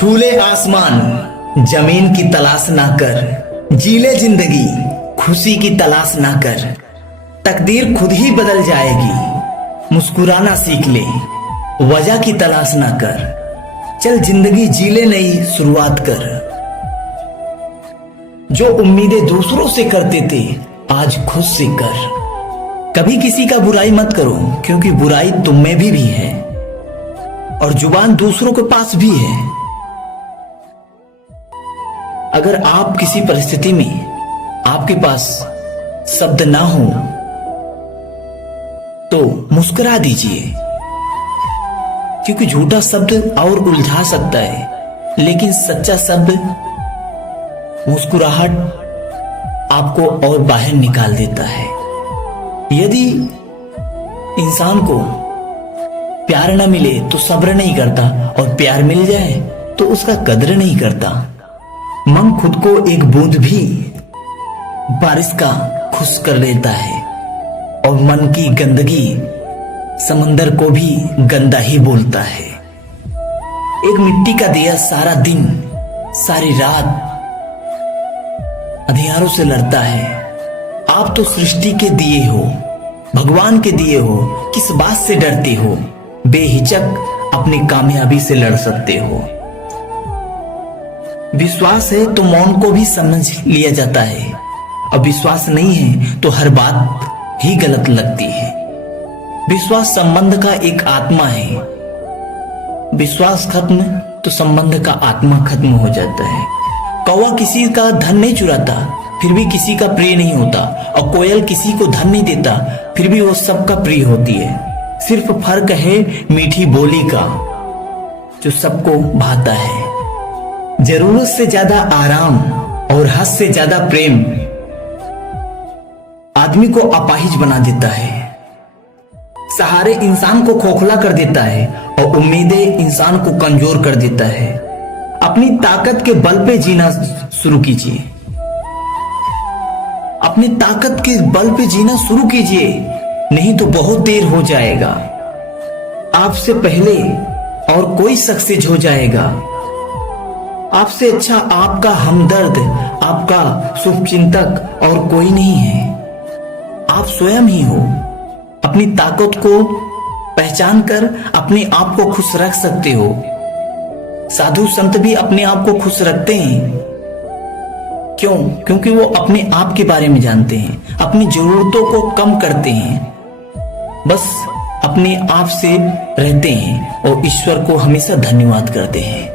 छूले आसमान जमीन की तलाश ना कर, जीले जिंदगी खुशी की तलाश ना कर। तकदीर खुद ही बदल जाएगी, मुस्कुराना सीख ले, वजह की तलाश ना कर। चल जिंदगी जीले नई शुरुआत कर। जो उम्मीदें दूसरों से करते थे आज खुद से कर। कभी किसी का बुराई मत करो, क्योंकि बुराई तुम में भी है और जुबान दूसरों के पास भी है। अगर आप किसी परिस्थिति में आपके पास शब्द ना हो तो मुस्कुरा दीजिए, क्योंकि झूठा शब्द और उलझा सकता है, लेकिन सच्चा शब्द मुस्कुराहट आपको और बाहर निकाल देता है। यदि इंसान को प्यार न मिले तो सब्र नहीं करता, और प्यार मिल जाए तो उसका कदर नहीं करता। मन खुद को एक बूंद भी बारिश का खुश कर लेता है, और मन की गंदगी समंदर को भी गंदा ही बोलता है। एक मिट्टी का दिया सारा दिन सारी रात अंधियारों से लड़ता है। आप तो सृष्टि के दिए हो, भगवान के दिए हो, किस बात से डरते हो? बेहिचक अपनी कामयाबी से लड़ सकते हो। विश्वास है तो मौन को भी समझ लिया जाता है, और विश्वास नहीं है तो हर बात ही गलत लगती है। विश्वास संबंध का एक आत्मा है, विश्वास खत्म तो संबंध का आत्मा खत्म हो जाता है। कौवा किसी का धन नहीं चुराता, फिर भी किसी का प्रिय नहीं होता, और कोयल किसी को धन नहीं देता, फिर भी वो सबका प्रिय होती है। सिर्फ फर्क है मीठी बोली का, जो सबको भाता है। जरूरत से ज्यादा आराम और हद से ज्यादा प्रेम आदमी को अपाहिज बना देता है। सहारे इंसान को खोखला कर देता है, और उम्मीदें इंसान को कमजोर कर देता है। अपनी ताकत के बल पे जीना शुरू कीजिए, अपनी ताकत के बल पे जीना शुरू कीजिए, नहीं तो बहुत देर हो जाएगा। आपसे पहले और कोई सक्सेस हो जाएगा। आपसे अच्छा आपका हमदर्द, आपका शुभचिंतक और कोई नहीं है। आप स्वयं ही हो। अपनी ताकत को पहचान कर अपने आप को खुश रख सकते हो। साधु संत भी अपने आप को खुश रखते हैं। क्यों? क्योंकि वो अपने आप के बारे में जानते हैं, अपनी जरूरतों को कम करते हैं, बस अपने आप से रहते हैं और ईश्वर को हमेशा धन्यवाद करते हैं।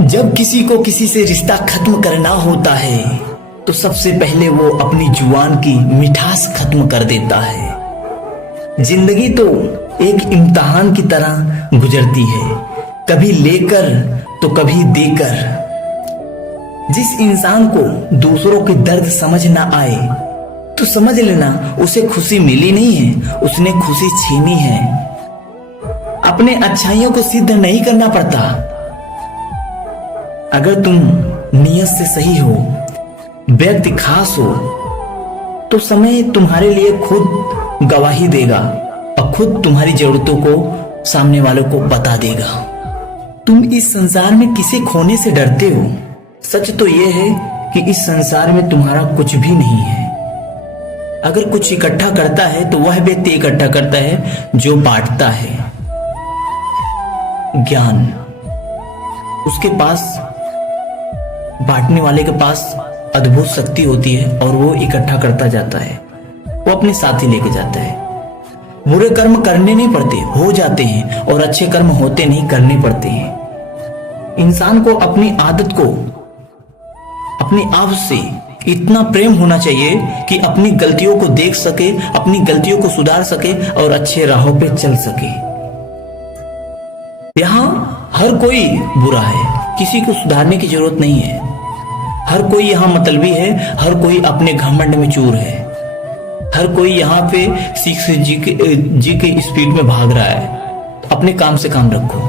जब किसी को किसी से रिश्ता खत्म करना होता है तो सबसे पहले वो अपनी जुबान की मिठास खत्म कर देता है। जिंदगी तो एक इम्तिहान की तरह गुजरती है, कभी लेकर तो कभी देकर। जिस इंसान को दूसरों के दर्द समझ ना आए तो समझ लेना उसे खुशी मिली नहीं है, उसने खुशी छीनी है। अपने अच्छाइयों को सिद्ध नहीं करना पड़ता। अगर तुम नियत से सही हो, व्यक्ति खास हो, तो समय तुम्हारे लिए खुद गवाही देगा और खुद तुम्हारी जरूरतों को सामने वालों को बता देगा। तुम इस संसार में किसे खोने से डरते हो? सच तो यह है कि इस संसार में तुम्हारा कुछ भी नहीं है। अगर कुछ इकट्ठा करता है तो वह व्यक्ति इकट्ठा करता है जो बांटता है। ज्ञान उसके पास, बांटने वाले के पास अद्भुत शक्ति होती है, और वो इकट्ठा करता जाता है, वो अपने साथ ही लेके जाता है। बुरे कर्म करने नहीं पड़ते, हो जाते हैं, और अच्छे कर्म होते नहीं, करने पड़ते हैं। इंसान को अपनी आदत को अपने आप से इतना प्रेम होना चाहिए कि अपनी गलतियों को देख सके, अपनी गलतियों को सुधार सके और अच्छे राहों पे चल सके। यहां हर कोई बुरा है, किसी को सुधारने की जरूरत नहीं है। हर कोई यहाँ मतलबी है, हर कोई अपने घमंड में चूर है, हर कोई यहाँ पे 6G के स्पीड में भाग रहा है। अपने काम से काम रखो।